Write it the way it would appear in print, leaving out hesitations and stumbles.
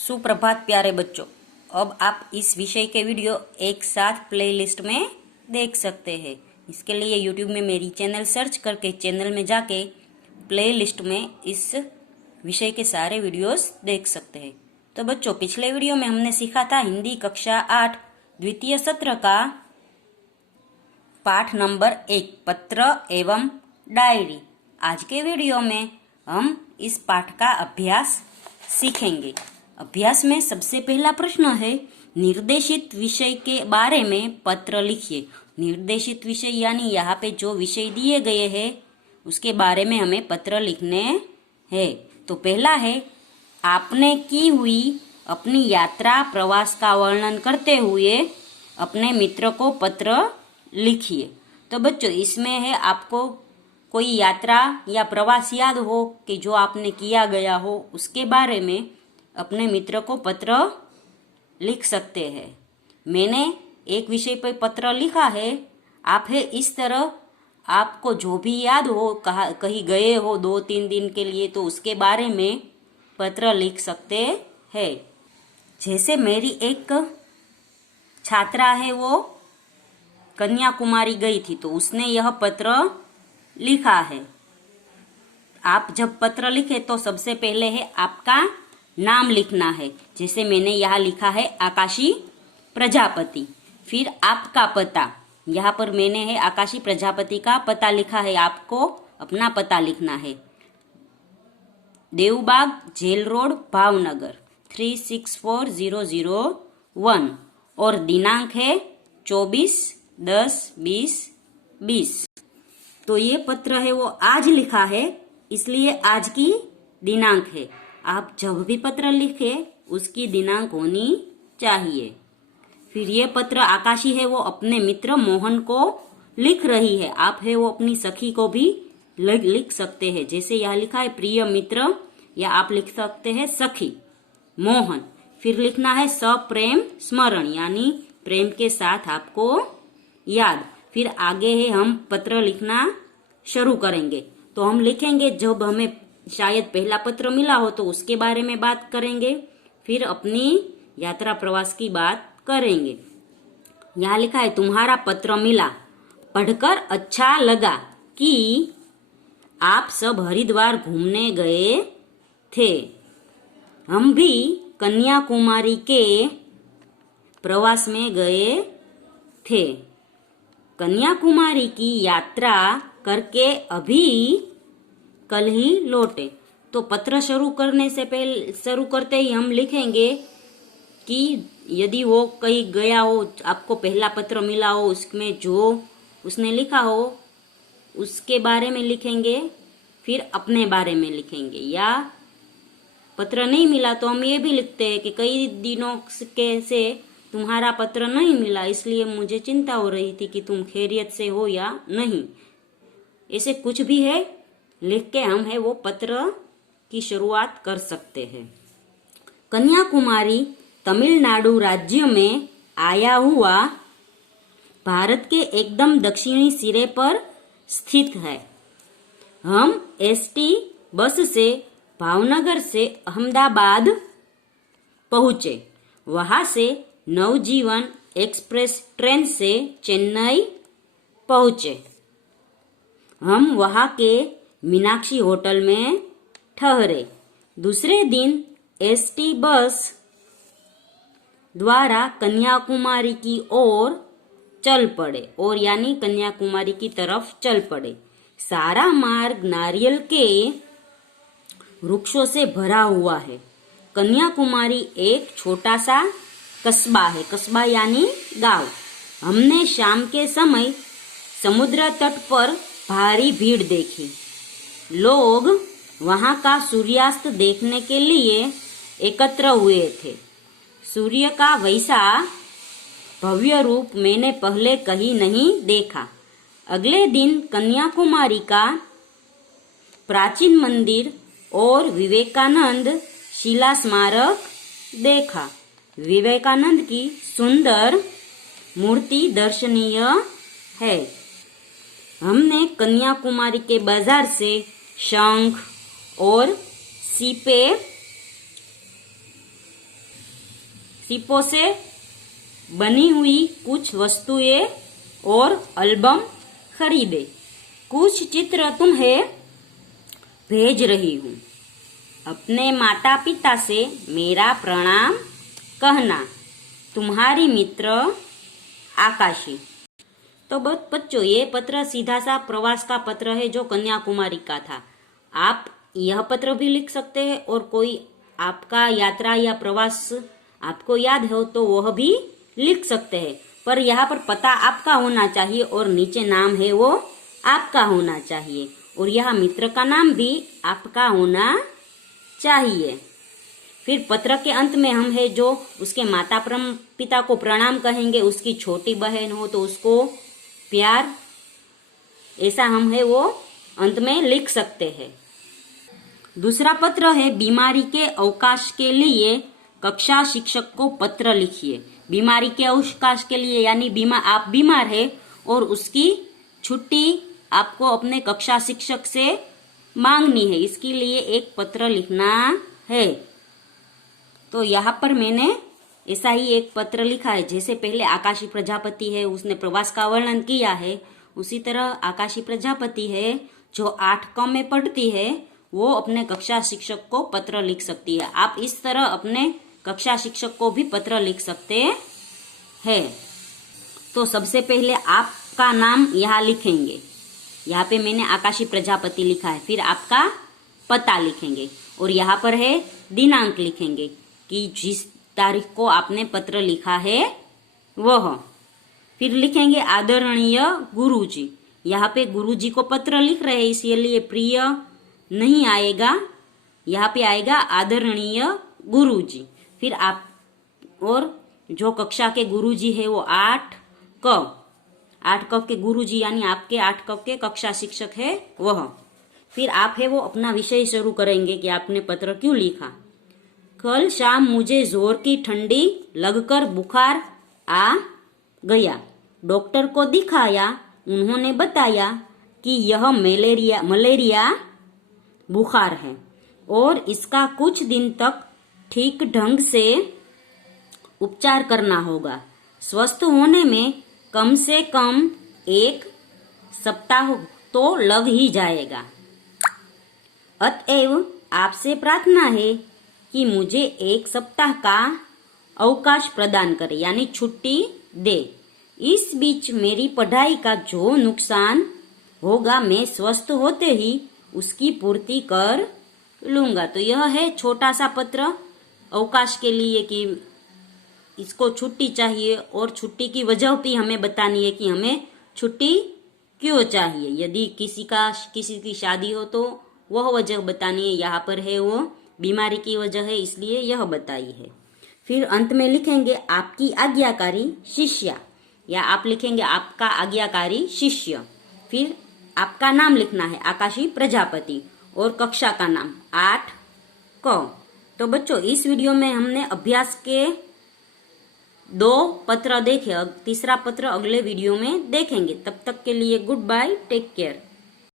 सुप्रभात प्यारे बच्चों। अब आप इस विषय के वीडियो एक साथ प्लेलिस्ट में देख सकते हैं। इसके लिए YouTube में मेरी चैनल सर्च करके चैनल में जाके प्लेलिस्ट में इस विषय के सारे वीडियोस देख सकते हैं। तो बच्चों, पिछले वीडियो में हमने सीखा था हिंदी कक्षा 8 द्वितीय सत्र का पाठ नंबर 1 पत्र एवं डायरी। आज के वीडियो में हम इस पाठ का अभ्यास सीखेंगे। अभ्यास में सबसे पहला प्रश्न है, निर्देशित विषय के बारे में पत्र लिखिए। निर्देशित विषय यानी यहाँ पे जो विषय दिए गए हैं उसके बारे में हमें पत्र लिखने हैं। तो पहला है, आपने की हुई अपनी यात्रा प्रवास का वर्णन करते हुए अपने मित्र को पत्र लिखिए। तो बच्चों, इसमें है आपको कोई यात्रा या प्रवास याद हो कि जो आपने किया गया हो, उसके बारे में अपने मित्र को पत्र लिख सकते हैं। मैंने एक विषय पर पत्र लिखा है। आप है इस तरह आपको जो भी याद हो, कहीं गए हो 2-3 दिन के लिए, तो उसके बारे में पत्र लिख सकते हैं। जैसे मेरी एक छात्रा है, वो कन्याकुमारी गई थी, तो उसने यह पत्र लिखा है। आप जब पत्र लिखे तो सबसे पहले है आपका नाम लिखना है। जैसे मैंने यहाँ लिखा है आकाशी प्रजापति। फिर आपका पता, यहाँ पर मैंने है आकाशी प्रजापति का पता लिखा है। आपको अपना पता लिखना है, देवबाग जेल रोड भावनगर 364001 और दिनांक है 24/10/2020। तो ये पत्र है वो आज लिखा है, इसलिए आज की दिनांक है। आप जब भी पत्र लिखे उसकी दिनांक होनी चाहिए। फिर ये पत्र आकाशी है वो अपने मित्र मोहन को लिख रही है। आप है वो अपनी सखी को भी लिख सकते हैं। जैसे यहाँ लिखा है प्रिय मित्र, या आप लिख सकते हैं सखी मोहन। फिर लिखना है सप्रेम स्मरण, यानी प्रेम के साथ आपको याद। फिर आगे है हम पत्र लिखना शुरू करेंगे। तो हम लिखेंगे जब हमें शायद पहला पत्र मिला हो तो उसके बारे में बात करेंगे। फिर अपनी यात्रा प्रवास की बात करेंगे। यहाँ लिखा है तुम्हारा पत्र मिला, पढ़कर अच्छा लगा कि आप सब हरिद्वार घूमने गए थे। हम भी कन्याकुमारी के प्रवास में गए थे। कन्याकुमारी की यात्रा करके अभी कल ही लौटे। तो पत्र शुरू करते ही हम लिखेंगे कि यदि वो कहीं गया हो, आपको पहला पत्र मिला हो, उसमें जो उसने लिखा हो उसके बारे में लिखेंगे। फिर अपने बारे में लिखेंगे। या पत्र नहीं मिला तो हम ये भी लिखते हैं कि कई दिनों से तुम्हारा पत्र नहीं मिला, इसलिए मुझे चिंता हो रही थी कि तुम खैरियत से हो या नहीं। ऐसे कुछ भी है लिख के हम है वो पत्र की शुरुआत कर सकते हैं। कन्याकुमारी तमिलनाडु राज्य में आया हुआ भारत के एकदम दक्षिणी सिरे पर स्थित है। हम एसटी बस से भावनगर से अहमदाबाद पहुंचे। वहां से नवजीवन एक्सप्रेस ट्रेन से चेन्नई पहुंचे। हम वहां के मीनाक्षी होटल में ठहरे। दूसरे दिन एसटी बस द्वारा कन्याकुमारी की ओर चल पड़े, और यानी कन्याकुमारी की तरफ चल पड़े। सारा मार्ग नारियल के वृक्षों से भरा हुआ है। कन्याकुमारी एक छोटा सा कस्बा है। कस्बा यानी गांव। हमने शाम के समय समुद्र तट पर भारी भीड़ देखी। लोग वहां का सूर्यास्त देखने के लिए एकत्र हुए थे। सूर्य का वैसा भव्य रूप मैंने पहले कहीं नहीं देखा। अगले दिन कन्याकुमारी का प्राचीन मंदिर और विवेकानंद शिला स्मारक देखा। विवेकानंद की सुंदर मूर्ति दर्शनीय है। हमने कन्याकुमारी के बाजार से शंख और सीपे सीपों से बनी हुई कुछ वस्तुएं और एल्बम खरीदे। कुछ चित्र तुम्हें भेज रही हूँ। अपने माता पिता से मेरा प्रणाम कहना। तुम्हारी मित्र आकाशी। तो बच्चों, ये पत्र सीधा सा प्रवास का पत्र है जो कन्याकुमारी का था। आप यह पत्र भी लिख सकते हैं और कोई आपका यात्रा या प्रवास आपको याद हो तो वह भी लिख सकते हैं, पर यहाँ पर पता आपका होना चाहिए और नीचे नाम है वो आपका होना चाहिए, और यह मित्र का नाम भी आपका होना चाहिए। फिर पत्र के अंत में हम है जो उसके माता पिता को प्रणाम कहेंगे, उसकी छोटी बहन हो तो उसको प्यार, ऐसा हम है वो अंत में लिख सकते हैं। दूसरा पत्र है बीमारी के अवकाश के लिए कक्षा शिक्षक को पत्र लिखिए। बीमारी के अवकाश के लिए यानी आप बीमार है और उसकी छुट्टी आपको अपने कक्षा शिक्षक से मांगनी है, इसके लिए एक पत्र लिखना है। तो यहाँ पर मैंने ऐसा ही एक पत्र लिखा है। जैसे पहले आकाशी प्रजापति है, उसने प्रवास का वर्णन किया है, उसी तरह आकाशी प्रजापति है जो 8 में पढ़ती है, वो अपने कक्षा शिक्षक को पत्र लिख सकती है। आप इस तरह अपने कक्षा शिक्षक को भी पत्र लिख सकते हैं। तो सबसे पहले आपका नाम यहाँ लिखेंगे। यहाँ पे मैंने आकाशी प्रजापति लिखा है। फिर आपका पता लिखेंगे और यहाँ पर है दिनांक लिखेंगे कि जिस तारीख को आपने पत्र लिखा है वह। फिर लिखेंगे आदरणीय गुरुजी। यहाँ पे गुरुजी को पत्र लिख रहे हैं, इसलिए प्रिय नहीं आएगा, यहाँ पे आएगा आदरणीय गुरुजी। फिर आप और जो कक्षा के गुरुजी है वो 8 क के गुरुजी यानी आपके 8 क के कक्षा शिक्षक है वह। फिर आप है वो अपना विषय शुरू करेंगे कि आपने पत्र क्यों लिखा। कल शाम मुझे जोर की ठंडी लगकर बुखार आ गया। डॉक्टर को दिखाया, उन्होंने बताया कि यह मलेरिया बुखार है और इसका कुछ दिन तक ठीक ढंग से उपचार करना होगा। स्वस्थ होने में कम से कम 1 सप्ताह तो लग ही जाएगा। अतएव आपसे प्रार्थना है कि मुझे 1 सप्ताह का अवकाश प्रदान करे, यानी छुट्टी दे। इस बीच मेरी पढ़ाई का जो नुकसान होगा मैं स्वस्थ होते ही उसकी पूर्ति कर लूंगा। तो यह है छोटा सा पत्र अवकाश के लिए कि इसको छुट्टी चाहिए और छुट्टी की वजह भी हमें बतानी है कि हमें छुट्टी क्यों चाहिए। यदि किसी की शादी हो तो वह वजह बतानी है। यहाँ पर है वो बीमारी की वजह है, इसलिए यह बताई है। फिर अंत में लिखेंगे आपकी आज्ञाकारी शिष्या, या आप लिखेंगे आपका आज्ञाकारी शिष्य। फिर आपका नाम लिखना है आकाशी प्रजापति और कक्षा का नाम 8 क। तो बच्चों, इस वीडियो में हमने अभ्यास के 2 पत्र देखे। तीसरा पत्र अगले वीडियो में देखेंगे। तब तक के लिए गुड बाय, टेक केयर।